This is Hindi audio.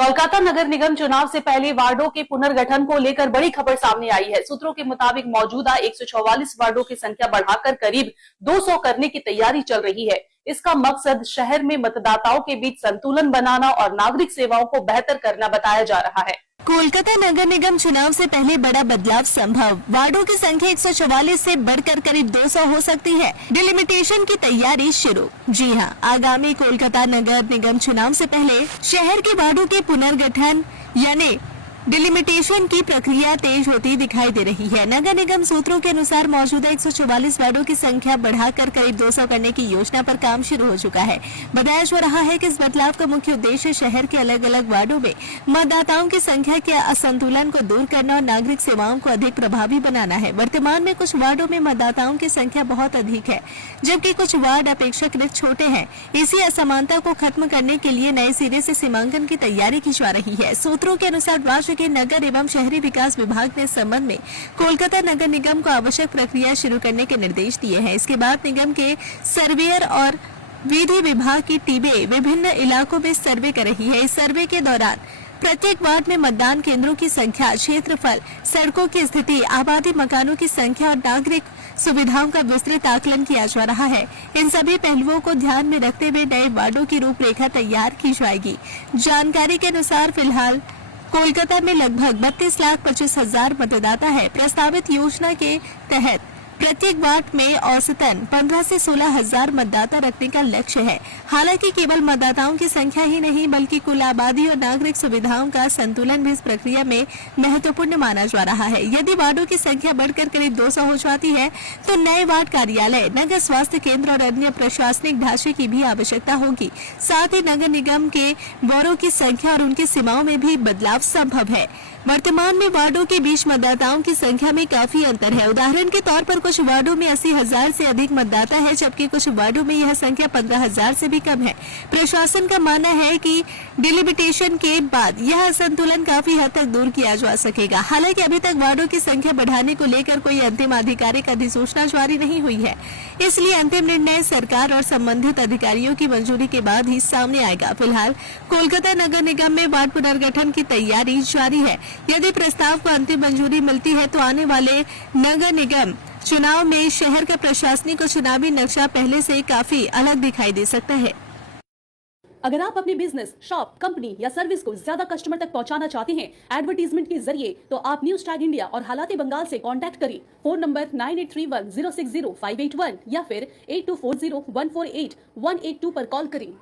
कोलकाता नगर निगम चुनाव से पहले वार्डों के पुनर्गठन को लेकर बड़ी खबर सामने आई है। सूत्रों के मुताबिक मौजूदा 144 वार्डों की संख्या बढ़ाकर करीब 200 करने की तैयारी चल रही है। इसका मकसद शहर में मतदाताओं के बीच संतुलन बनाना और नागरिक सेवाओं को बेहतर करना बताया जा रहा है। कोलकाता नगर निगम चुनाव से पहले बड़ा बदलाव संभव। वार्डों की संख्या 144 से बढ़कर करीब 200 हो सकती है। डिलिमिटेशन की तैयारी शुरू। जी हां, आगामी कोलकाता नगर निगम चुनाव से पहले शहर के वार्डों के पुनर्गठन यानी डिलिमिटेशन की प्रक्रिया तेज होती दिखाई दे रही है। नगर निगम सूत्रों के अनुसार मौजूदा 144 वार्डों की संख्या बढ़ाकर करीब 200 करने की योजना पर काम शुरू हो चुका है। बताया जा रहा है कि इस बदलाव का मुख्य उद्देश्य शहर के अलग अलग वार्डों में मतदाताओं की संख्या के असंतुलन को दूर करना और नागरिक सेवाओं को अधिक प्रभावी बनाना है। वर्तमान में कुछ वार्डों में मतदाताओं की संख्या बहुत अधिक है, जबकि कुछ वार्ड अपेक्षाकृत छोटे हैं। इसी असमानता को खत्म करने के लिए नए सिरे से सीमांकन की तैयारी की जा रही है। सूत्रों के अनुसार राज्य के नगर एवं शहरी विकास विभाग ने इस संबंध में कोलकाता नगर निगम को आवश्यक प्रक्रिया शुरू करने के निर्देश दिए हैं। इसके बाद निगम के सर्वेयर और विधि विभाग की टीमें विभिन्न इलाकों में सर्वे कर रही है। इस सर्वे के दौरान प्रत्येक वार्ड में मतदान केंद्रों की संख्या, क्षेत्रफल, सड़कों की स्थिति, आबादी, मकानों की संख्या और नागरिक सुविधाओं का विस्तृत आकलन किया जा रहा है। इन सभी पहलुओं को ध्यान में रखते हुए नए वार्डों की रूपरेखा तैयार की जाएगी। जानकारी के अनुसार फिलहाल कोलकाता में लगभग 32,25,000 मतदाता है। प्रस्तावित योजना के तहत प्रत्येक वार्ड में औसतन 15 से 16,000 मतदाता रखने का लक्ष्य है। हालांकि केवल मतदाताओं की संख्या ही नहीं बल्कि कुल आबादी और नागरिक सुविधाओं का संतुलन भी इस प्रक्रिया में महत्वपूर्ण माना जा रहा है। यदि वार्डों की संख्या बढ़कर करीब 200 हो जाती है तो नए वार्ड कार्यालय, नगर स्वास्थ्य केंद्र और अन्य प्रशासनिक ढांचे की भी आवश्यकता होगी। साथ ही नगर निगम के वार्डों की संख्या और उनकी सीमाओं में भी बदलाव संभव है। वर्तमान में वार्डों के बीच मतदाताओं की संख्या में काफी अंतर है। उदाहरण के तौर पर कुछ वार्डों में 80,000 से अधिक मतदाता है, जबकि कुछ वार्डों में यह संख्या 15,000 से भी कम है। प्रशासन का मानना है कि डिलिमिटेशन के बाद यह असंतुलन काफी हद तक दूर किया जा सकेगा। हालांकि अभी तक वार्डों की संख्या बढ़ाने को लेकर कोई अंतिम आधिकारिक अधिसूचना जारी नहीं हुई है, इसलिए अंतिम निर्णय सरकार और संबंधित अधिकारियों की मंजूरी के बाद ही सामने आएगा। फिलहाल कोलकाता नगर निगम में वार्ड पुनर्गठन की तैयारी जारी है। यदि प्रस्ताव को अंतिम मंजूरी मिलती है तो आने वाले नगर निगम चुनाव में शहर का प्रशासनिक और चुनावी नक्शा पहले से काफी अलग दिखाई दे सकता है। अगर आप अपने बिजनेस, शॉप, कंपनी या सर्विस को ज्यादा कस्टमर तक पहुंचाना चाहते हैं एडवर्टीजमेंट के जरिए, तो आप न्यूज टैग इंडिया और हालाते बंगाल से कांटेक्ट करें। फोन नंबर 9831060581 या फिर 8240148182 पर कॉल करें।